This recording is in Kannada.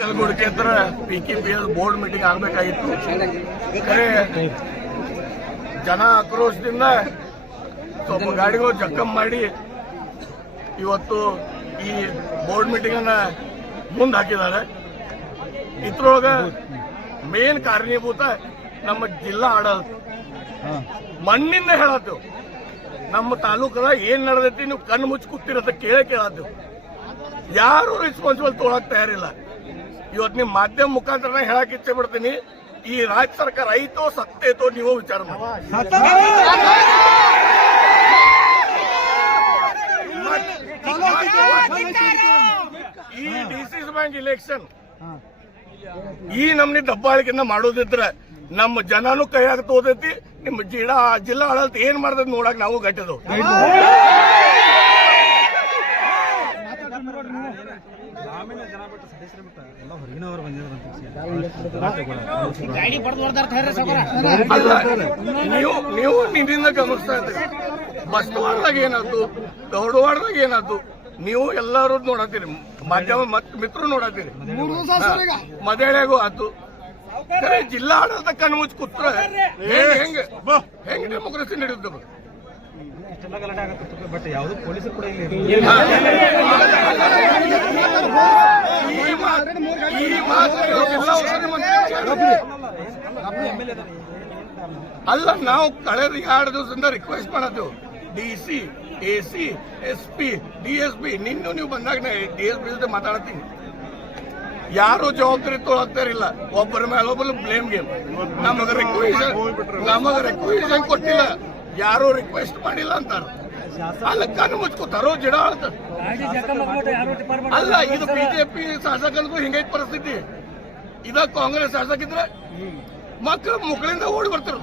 ಹತ್ರ P K L board meeting ಆಗಬೇಕಾಗಿತ್ತು. ಜನ ಆಕ್ರೋಶದಿಂದ ಸ್ವಲ್ಪ ಗಾಡಿಗಳು ಜಖಂ ಮಾಡಿ ಇವತ್ತು ಈ ಬೋರ್ಡ್ ಮೀಟಿಂಗ್ ಅನ್ನ ಮುಂದೆ ಹಾಕಿದ್ದಾರೆ. ಇದ್ರೊಳಗ ಮೇನ್ ಕಾರಣೀಭೂತ ನಮ್ಮ ಜಿಲ್ಲಾ ಆಡಳಿತ. ಮಣ್ಣಿಂದ ಹೇಳತ್ತೇವು ನಮ್ಮ ತಾಲೂಕದ ಏನ್ ನಡೆದೈತಿ ನೀವು ಕಣ್ಣು ಮುಚ್ಚಿ ಕೂತಿರತ್ತ ಕೇಳೇ ಕೇಳತ್ತೇವು ಯಾರು ರೆಸ್ಪಾನ್ಸಿಬಲ್ ತೊಗೊಳಕ್ ತಯಾರಿಲ್ಲ. ಇವತ್ತು ನಿಮ್ಮ ಮಾಧ್ಯಮ ಮುಖಾಂತರ ಹೇಳಕ್ ಇಚ್ಛೆ ಬಿಡ್ತೀನಿ ಈ ರಾಜ್ಯ ಸರ್ಕಾರ ಐತೋ ಸತ್ತೈತೋ ನೀವು ವಿಚಾರ ಮಾಡಿ. ಈ ಡಿಸಿಸ್ ಬ್ಯಾಂಕ್ ಇಲೆಕ್ಷನ್ ಈ ನಮ್ನಿ ದಬ್ಬಾಳಿಕೆಯಿಂದ ಮಾಡೋದಿದ್ರೆ ನಮ್ಮ ಜನನು ಕೈಯಾಗ ತೋದೈತಿ ನಿಮ್ಮ ಜಿಲ್ಲಾ ಜಿಲ್ಲಾ ಆಡಳಿತ ಏನ್ ಮಾಡ್ತೈತಿ ನೋಡಕ್ ನಾವು ಗಟ್ಟಿದವು. ಗ್ರಾಮೀಣ ಜನ ಬಿಟ್ಟು ಸದಸ್ಯರು ಬಿಟ್ಟು ಎಲ್ಲ ಹೊರಗಿನವರು ಬಂದಿರೋದಂತ ಅಲ್ಲ ನೀವು ನೀವು ನಿನ್ನಿಂದ ಗಮನಿಸ್ತಾ ಇದ್ದೀರಿ. ಬಸ್ತವಾಡದಾಗ ಏನಾಯ್ತು? ದೌಡವಾಡದಾಗ ಏನಾಯ್ತು? ನೀವು ಎಲ್ಲರೂ ನೋಡತ್ತೀರಿ. ಮಾಧ್ಯಮ ಮತ್ ಮಿತ್ರರು ನೋಡತ್ತೀರಿ. ಮದೇಳೆಗೂ ಆತು ಖರೆ ಜಿಲ್ಲಾ ಆಡಳಿತ ಕಣ್ಣು ಮುಚ್ಚಿ ಕೂತ್ರ ಹೆಂಗ ಹೆಂಗ್ ಹೆಂಗ್ ಡೆಮೋಕ್ರಸಿ ನಡೆಯುತ್ತೆ ಇಷ್ಟೆಲ್ಲ ಗಲಾಟೆ ಆಗುತ್ತೆ ಬಟ್ ಯಾವುದು ಪೊಲೀಸರು ಕೂಡ ಇಲ್ಲಿ ಇರ್ಲಿಲ್ಲ. ಈ ಮಾತು ಈ ಮಾತು ಜಿಲ್ಲಾ ಉಸ್ತುವಾರಿ ಮಂತ್ರಿ ಅಲ್ಲ, ನಾವು ಕಳೆದ ಎರಡು ದಿವಸದಿಂದ request ಮಾಡತ್ತೇವೆ D C A C S P D S P ನಿನ್ನೂ ನೀವು ಬಂದಾಗ ಡಿ ಎಸ್ ಪಿ ಜೊತೆ ಮಾತಾಡ್ತೀನಿ. ಯಾರು ಜವಾಬ್ದಾರಿ ತೊಳಗ್ತಾರಿಲ್ಲ ಒಬ್ಬರ ಮೇಲೆ ಒಬ್ಬರು ಬ್ಲೇಮ್ ಗೇಮ್ ನಮಗ ರಿಕ್ವೆಸ್ಟ್ ನಮಗ ರಿಕ್ವೆಸ್ಟ್ ಕೊಟ್ಟಿಲ್ಲ. ಯಾರು ರಿಕ್ವೆಸ್ಟ್ ಮಾಡಿಲ್ಲ ಅಂತಾರ. ಅಲ್ಲ ಕಣ್ಣು ಮುಚ್ಕೋತಾರೋ ಜಿಡ ಅಲ್ಲ ಇದು ಬಿಜೆಪಿ ಶಾಸಕರಿಗೂ ಹಿಂಗೈತ್ ಪರಿಸ್ಥಿತಿ. ಇದ ಕಾಂಗ್ರೆಸ್ ಶಾಸಕ ಇದ್ರೆ ಮಕ್ಕಳು ಮುಕ್ಕಳಿಂದ ಓಡಿ ಬರ್ತಾರ.